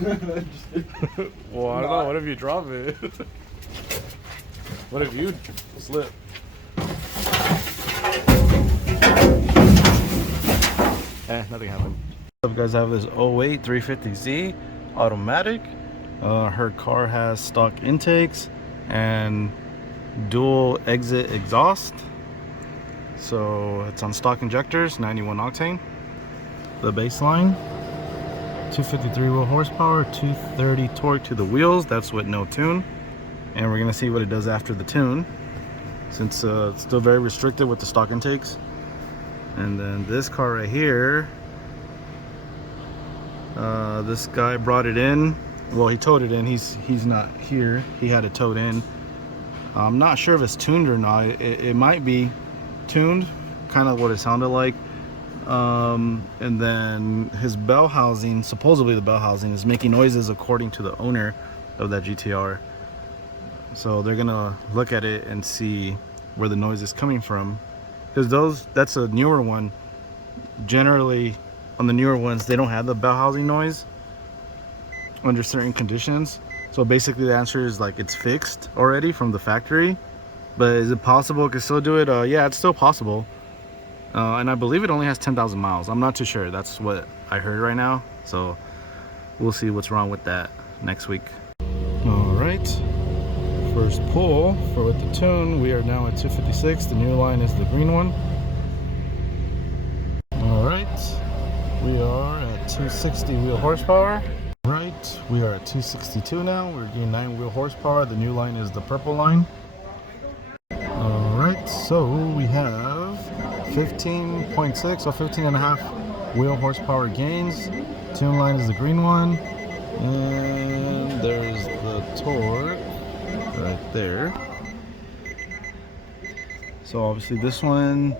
Well, I don't know. What if you drop it? What if you slip? Nothing happened. What's up, guys? I have this 08 350Z automatic. Her car has stock intakes and dual exit exhaust. So it's on stock injectors, 91 octane. The baseline, 253 wheel horsepower, 230 torque to the wheels. That's with no tune. And we're gonna see what it does after the tune, since it's still very restricted with the stock intakes. And then this car right here, this guy brought it in. Well, he towed it in. He's not here. He had it towed in. I'm not sure if it's tuned or not. It might be tuned, kind of what it sounded like. And then his bell housing, supposedly the bell housing, is making noises according to the owner of that GTR. So they're gonna look at it and see where the noise is coming from, because that's a newer one. Generally on the newer ones, they don't have the bell housing noise under certain conditions. So basically the answer is like it's fixed already from the factory. But is it possible it can still do it? Yeah, it's still possible. And I believe it only has 10,000 miles. I'm not too sure. That's what I heard right now. So we'll see what's wrong with that next week. All right, first pull for with the tune. We are now at 256. The new line is the green one. All right, we are at 260 wheel horsepower. Right, we are at 262 now. We're getting 9 wheel horsepower. The new line is the purple line. All right, so we have 15.6 or 15 and a half wheel horsepower gains. Tune line is the green one, and there's the torque right there. So obviously this one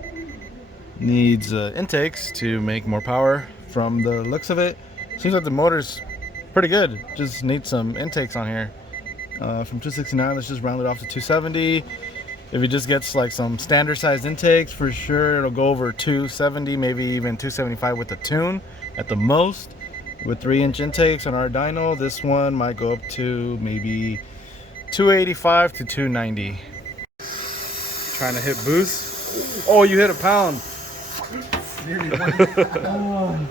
needs intakes to make more power. From the looks of it, seems like the motor's pretty good, just needs some intakes on here. From 269, let's just round it off to 270. If it just gets like some standard sized intakes, for sure it'll go over 270, maybe even 275 with the tune at the most. With 3-inch intakes on our dyno, this one might go up to maybe 285 to 290. Trying to hit boost. Oh, you hit a pound. Nearly one.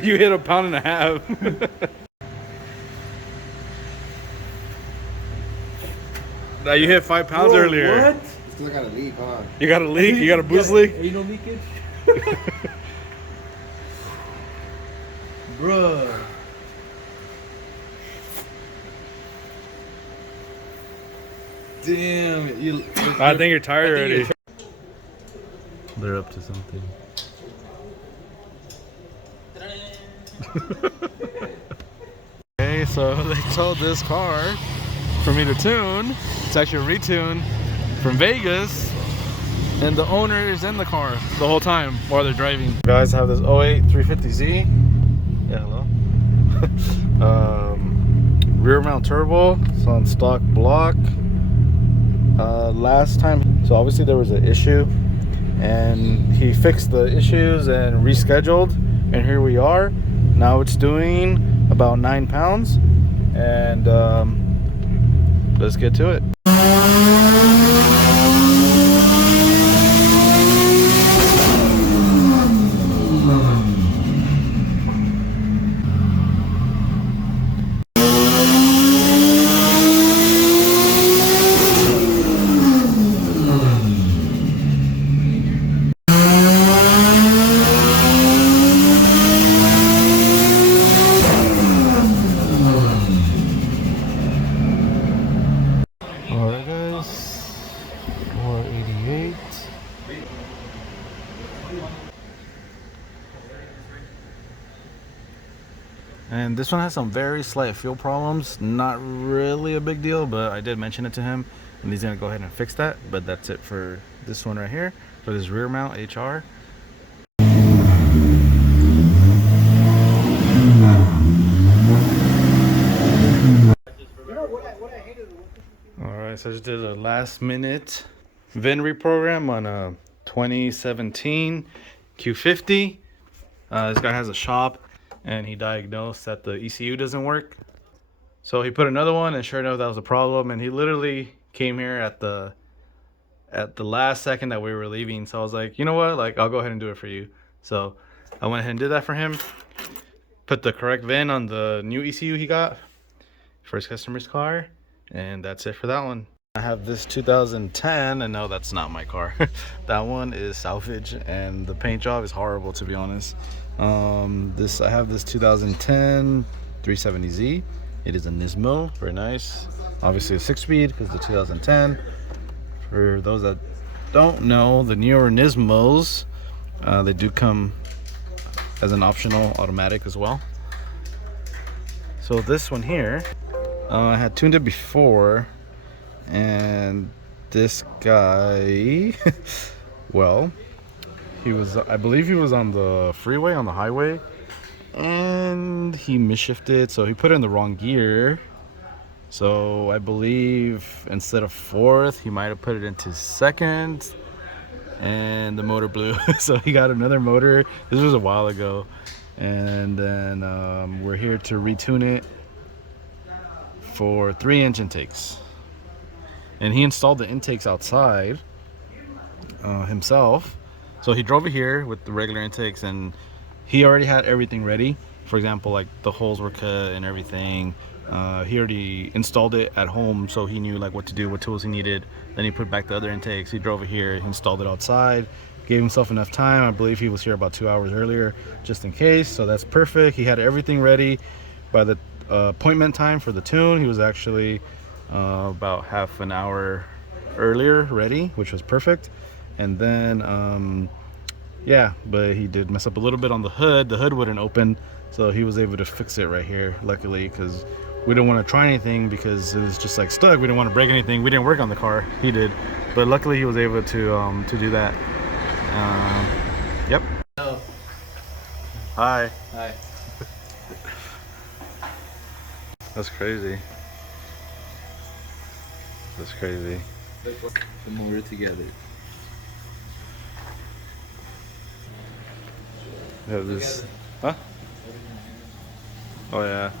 You hit a pound and a half. Now you hit 5 pounds earlier. What? It's because I got a leak, huh? You got a leak? You got a boost leak? Ain't no leakage? Bruh. Damn. I think you're tired already. They're up to something. Okay, so they towed this car for me to tune. It's actually a retune from Vegas, and the owner is in the car the whole time while they're driving. Guys, have this 08 350Z. Yeah, hello. Rear mount turbo. It's on stock block. Last time, so obviously there was an issue, and he fixed the issues and rescheduled, and here we are. Now it's doing about 9 pounds, and let's get to it. Alright guys, 488. And this one has some very slight fuel problems. Not really a big deal, but I did mention it to him, and he's gonna go ahead and fix that. But that's it for this one right here, for this rear mount HR. Alright, so I just did a last minute VIN reprogram on a 2017 Q50. This guy has a shop, and he diagnosed that the ECU doesn't work. So he put another one, and sure enough, that was a problem. And he literally came here at the last second that we were leaving. So I was like, you know what? Like, I'll go ahead and do it for you. So I went ahead and did that for him. Put the correct VIN on the new ECU he got for his customer's car, and that's it for that one. I have this 2010, and no, that's not my car. That one is salvage, and the paint job is horrible, to be honest. I have this 2010 370Z. It is a Nismo, very nice. Obviously a 6-speed because the 2010. For those that don't know, the newer Nismos, they do come as an optional automatic as well. So this one here, I had tuned it before, and this guy, well, I believe he was on the freeway, on the highway, and he misshifted, so he put it in the wrong gear. So I believe instead of fourth, he might have put it into second, and the motor blew. So he got another motor. This was a while ago, and then we're here to retune it for 3-inch intakes. And he installed the intakes outside himself. So he drove it here with the regular intakes, and he already had everything ready. For example, like the holes were cut and everything. He already installed it at home, so he knew like what to do, what tools he needed. Then he put back the other intakes. He drove it here, he installed it outside, gave himself enough time. I believe he was here about 2 hours earlier, just in case. So that's perfect. He had everything ready by the appointment time for the tune. He was actually about half an hour earlier ready, which was perfect. And then yeah, but he did mess up a little bit on the hood. The hood wouldn't open, so he was able to fix it right here, luckily, because we didn't want to try anything because it was just like stuck. We didn't want to break anything. We didn't work on the car. He did, but luckily he was able to do that. Yep. Hello. Hi. Hi. That's crazy. That's crazy. The motor together. We have this. Huh? Oh yeah.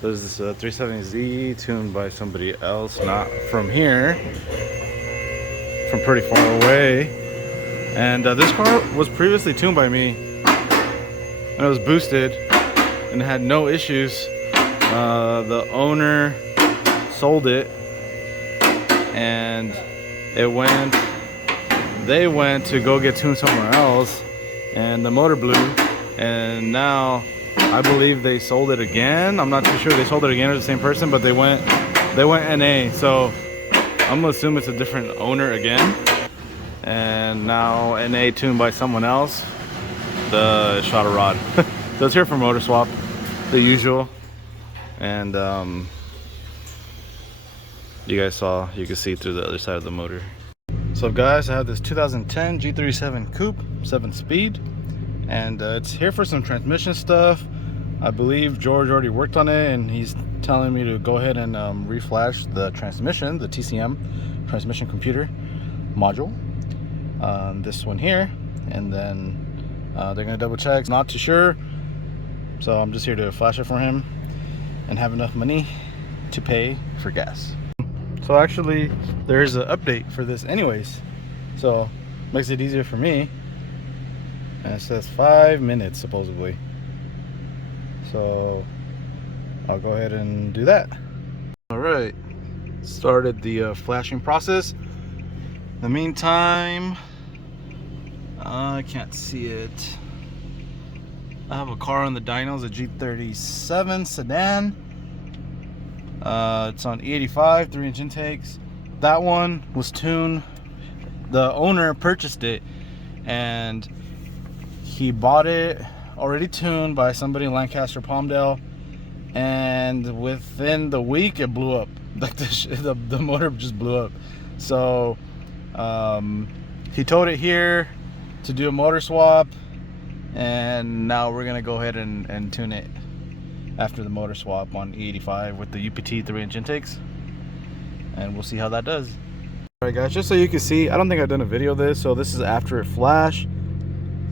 There's this 370Z tuned by somebody else, not from here, from pretty far away. And this car was previously tuned by me, and it was boosted and had no issues. The owner sold it, and they went to go get tuned somewhere else, and the motor blew, and now I believe they sold it again. I'm not too sure they sold it again or the same person, but they went NA. So I'm gonna assume it's a different owner again. And now NA tuned by someone else. The shot a rod. So it's here for motor swap, the usual. And you guys saw, you can see through the other side of the motor. So guys, I have this 2010 G37 Coupe 7-speed, and it's here for some transmission stuff. I believe George already worked on it, and he's telling me to go ahead and reflash the transmission, the TCM transmission computer module, this one here, and then they're gonna double check. Not too sure, so I'm just here to flash it for him and have enough money to pay for gas. So actually there's an update for this anyways, so makes it easier for me. And it says 5 minutes supposedly, so I'll go ahead and do that. All right, started the flashing process. In the meantime, I can't see it. I have a car on the dynos, a G37 sedan. It's on E85, 3-inch intakes. That one was tuned. The owner purchased it, and he bought it already tuned by somebody in Lancaster, Palmdale, and within the week it blew up. Like the motor just blew up. So he towed it here to do a motor swap, and now we're gonna go ahead and tune it after the motor swap on E85 with the UPT 3-inch intakes, and we'll see how that does. Alright guys, just so you can see, I don't think I've done a video of this, so this is after it flash.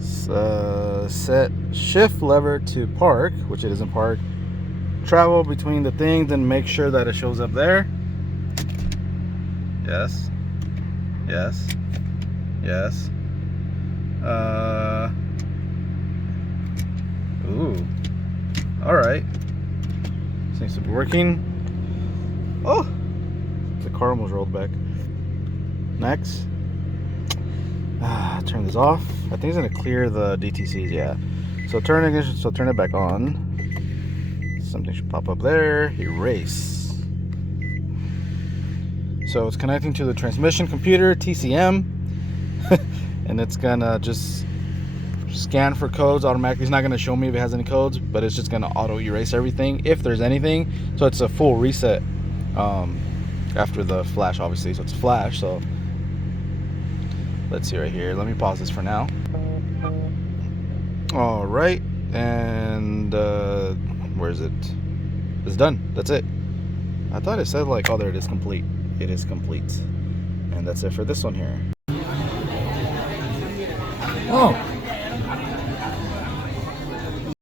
Set shift lever to park, which it is in park. Travel between the things and make sure that it shows up there. Yes. Yes. Yes. Ooh. Alright. Seems to be working. Oh! The car almost rolled back. Next. Turn this off. I think it's gonna clear the DTCs, yeah. So turn it back on. Something should pop up there. Erase. So it's connecting to the transmission computer, TCM. And it's gonna just scan for codes automatically. It's not gonna show me if it has any codes, but it's just gonna auto erase everything if there's anything. So it's a full reset after the flash, obviously. So it's flash. So let's see right here. Let me pause this for now. All right, and where is it? It's done. That's it. I thought it said like, oh, there it is, complete. It is complete, and that's it for this one here. Oh.